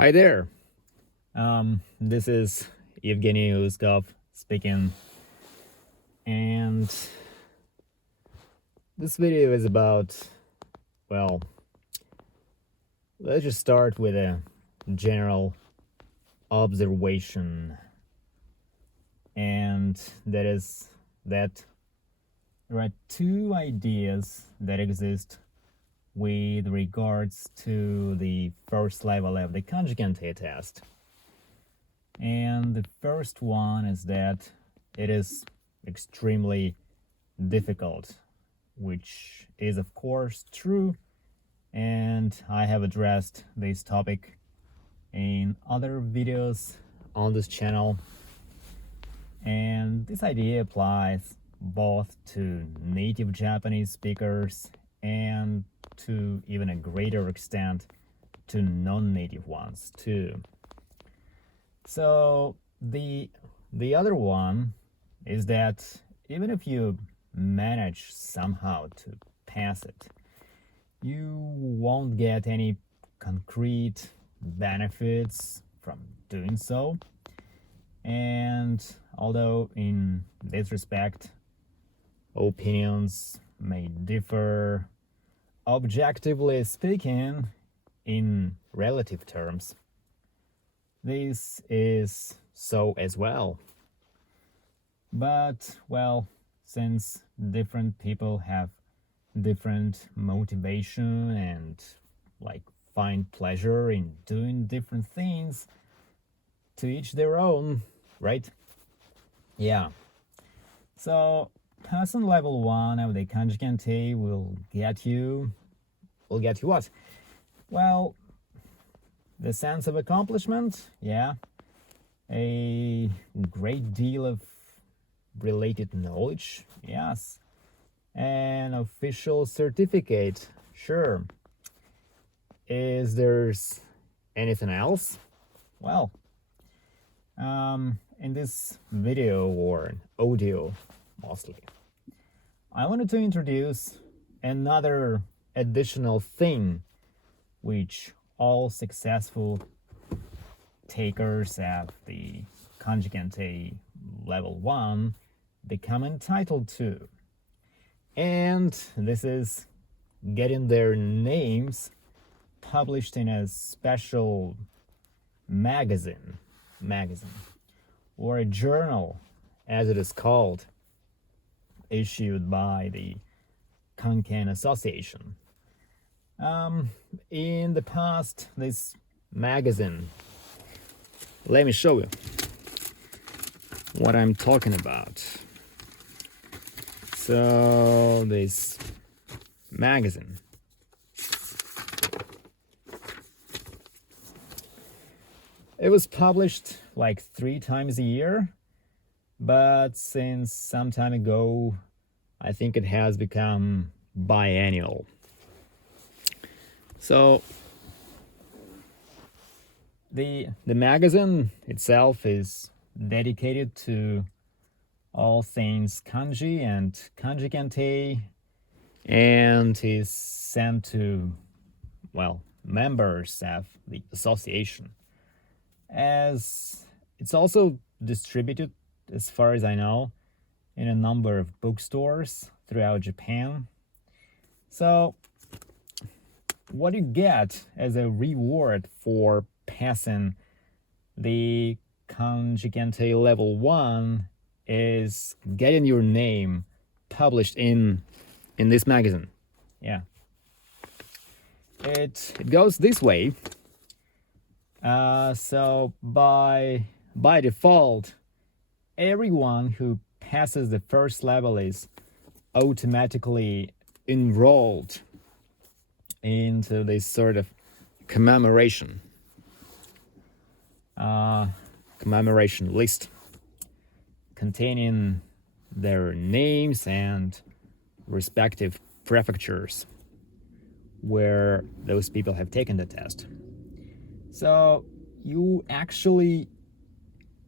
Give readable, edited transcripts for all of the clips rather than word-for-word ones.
Hi there. This is Evgeny Uskov speaking, and this video is about, well, let's just start with a general observation, and that is that there are two ideas that exist with regards to the first level of the Kanji Kentei test. And the first one is that it is extremely difficult, which is of course true, and I have addressed this topic in other videos on this channel. And this idea applies both to native Japanese speakers and to even a greater extent to non-native ones too. So the other one is that even if you manage somehow to pass it, you won't get any concrete benefits from doing so. And although in this respect opinions may differ, objectively speaking, in relative terms, this is so as well. But, well, since different people have different motivation and find pleasure in doing different things, to each their own, right? Yeah. So person level 1 of the Kanji Kentei will get you what? Well, the sense of accomplishment, yeah, a great deal of related knowledge, yes, an official certificate, sure. Is there anything else? Well, in this video or audio mostly, I wanted to introduce another additional thing which all successful takers of the Kanji Kentei level 1 become entitled to. And this is getting their names published in a special magazine or a journal, as it is called, issued by the KANKEN Association. In the past, this magazine, let me show you what I'm talking about. So this magazine, it was published 3 times a year, but since some time ago, I think it has become biannual. So the magazine itself is dedicated to all things kanji and Kanji Kentei, and is sent to, members of the association. As it's also distributed, as far as I know, in a number of bookstores throughout Japan. So what you get as a reward for passing the Kanji Kentei level 1 is getting your name published in this magazine. Yeah. It goes this way. So by default, everyone who passes the first level is automatically enrolled into this sort of commemoration list containing their names and respective prefectures where those people have taken the test. So you actually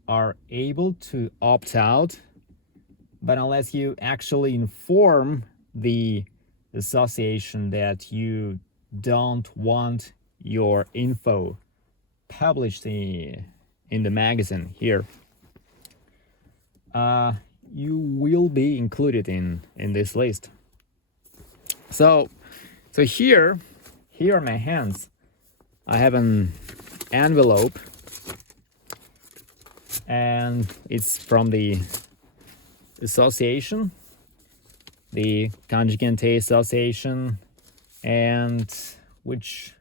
are able to opt out, but unless you actually inform the association that you don't want your info published in the magazine here, you will be included in this list. So here on my hands, I have an envelope, and it's from the association, the Kanji Kentei Association, and which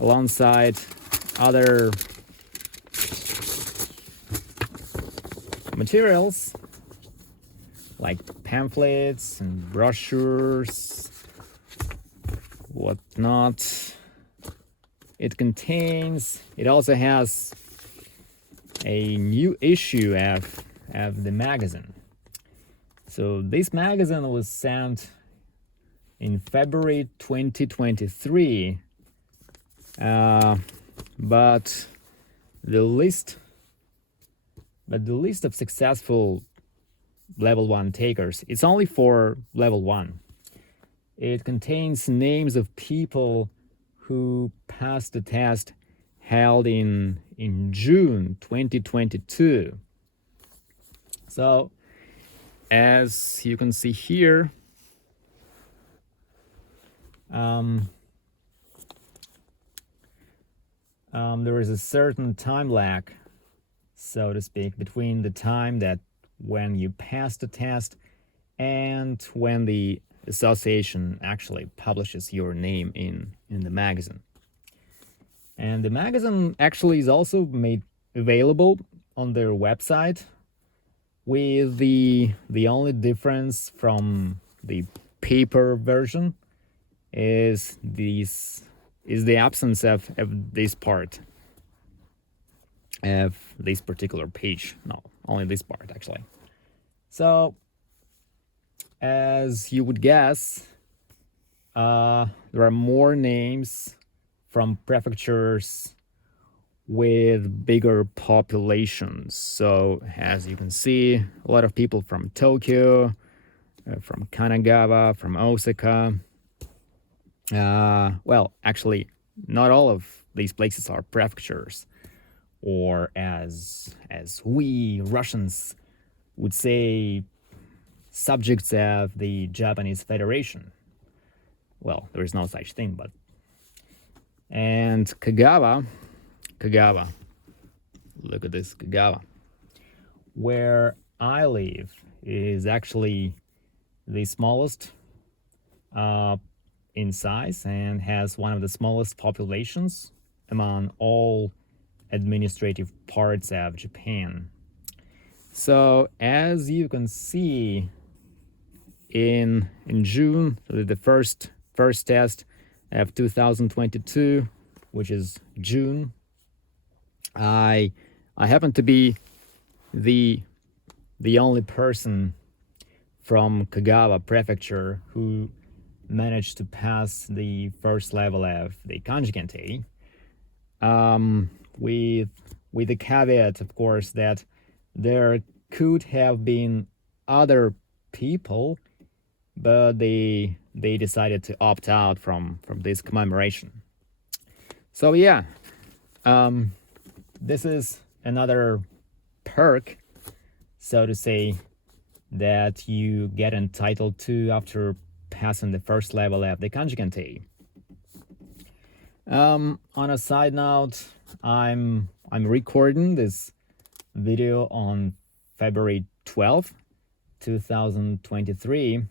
alongside other materials like pamphlets and brochures, whatnot. It also has a new issue of the magazine. So this magazine was sent in February 2023, but the list of successful level 1 takers, it's only for level 1. It contains names of people who passed the test held in June 2022. So as you can see here, there is a certain time lag, so to speak, between the time that when you pass the test and when the association actually publishes your name in the magazine. And the magazine actually is also made available on their website, with the only difference from the paper version is the absence of this part of this particular page. No, only this part actually. So as you would guess, there are more names from prefectures with bigger populations. So as you can see, a lot of people from Tokyo, from Kanagawa, from Osaka. Well, actually, not all of these places are prefectures, or as we Russians would say, subjects of the Japanese Federation. Well, there is no such thing, but. And Kagawa, look at this, Kagawa, where I live, is actually the smallest in size and has one of the smallest populations among all administrative parts of Japan. So as you can see, in June, the first test of 2022, which is June, I happen to be the only person from Kagawa Prefecture who managed to pass the first level of the Kanji Kentei, with the caveat, of course, that there could have been other people, but they decided to opt out from this commemoration. So yeah, this is another perk, so to say, that you get entitled to after passing the first level of the Kanji Kentei. On a side note, I'm recording this video on February 12th, 2023,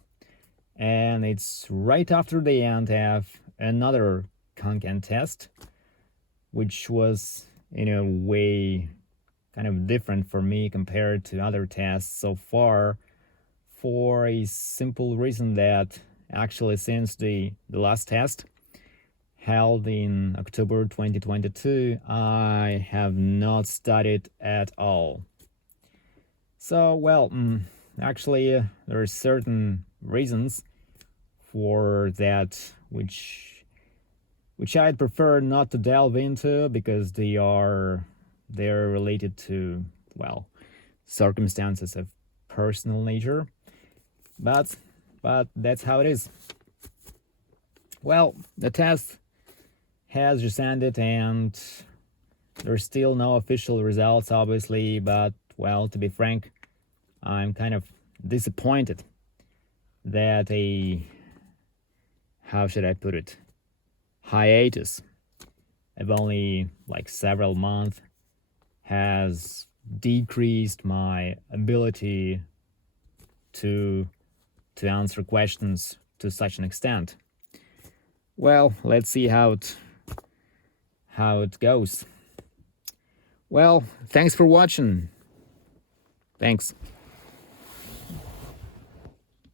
and it's right after the end of another KANKEN test, which was in a way kind of different for me compared to other tests so far, for a simple reason that actually since the last test held in October 2022, I have not studied at all. So, well, actually, there are certain reasons for that which I'd prefer not to delve into, because they're related to, well, circumstances of personal nature. But that's how it is. Well, the test has just ended, and There's still no official results, obviously, but, well, to be frank, I'm kind of disappointed that how should I put it, hiatus of only like several months has decreased my ability to answer questions to such an extent. Well, let's see how it goes. Well, thanks for watching. Thanks.